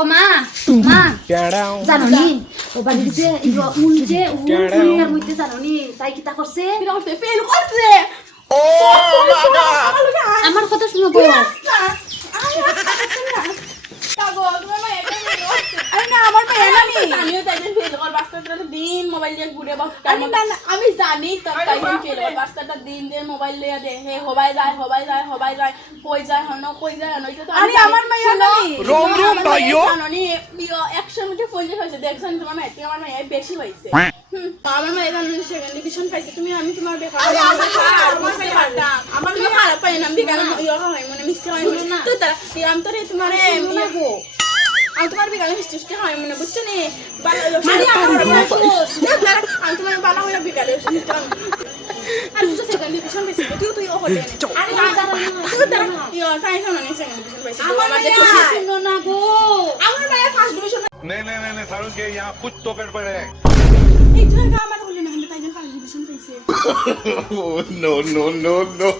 ও মা মা জানো নি ও বাড়ির যে উল যে উলের মধ্যে জানো নি তাই কিতা করছে ফেল করছে আমার কথা শুনো গো আমি জানি বাচ্চাটা দিন দিন মোবাইল লিয়ে দেখে হবাই যায় কই যায় হন কই যায় হন আরে আমার মাইয়া জানি একশোর মধ্যে 50 হয়েছে দেখছেন তোমার মেয়ে আমার মেয়ে বেশি হয়েছে আমার মেয়ে জানি সেকেন্ড ডিভিশন পাইছে তুমি আমি তোমার বেকার আমার মেয়ে খারাপ পাই না বিজ্ঞান হয় মনে মিষ্টি হয় না তো আমি তো তোমার আমি তোমার বিকালে মিষ্টি হয় মনে বুঝছো নি আমি তোমার বালা হয়ে বিকালে আর তুই সেকেন্ড ডিভিশন পাইছিস তুই ও হলে তাই শোনো নি সেকেন্ড ডিভিশন পাইছিস আমার শুনো না গো আমার ভাই ফার্স্ট ডিভিশন नहीं सारुण के यहाँ कुछ तो गड़बड़ है এই তুই আমার হলে না তাই ফার্স্ট ডিভিশন পাইছে नो नो नो नो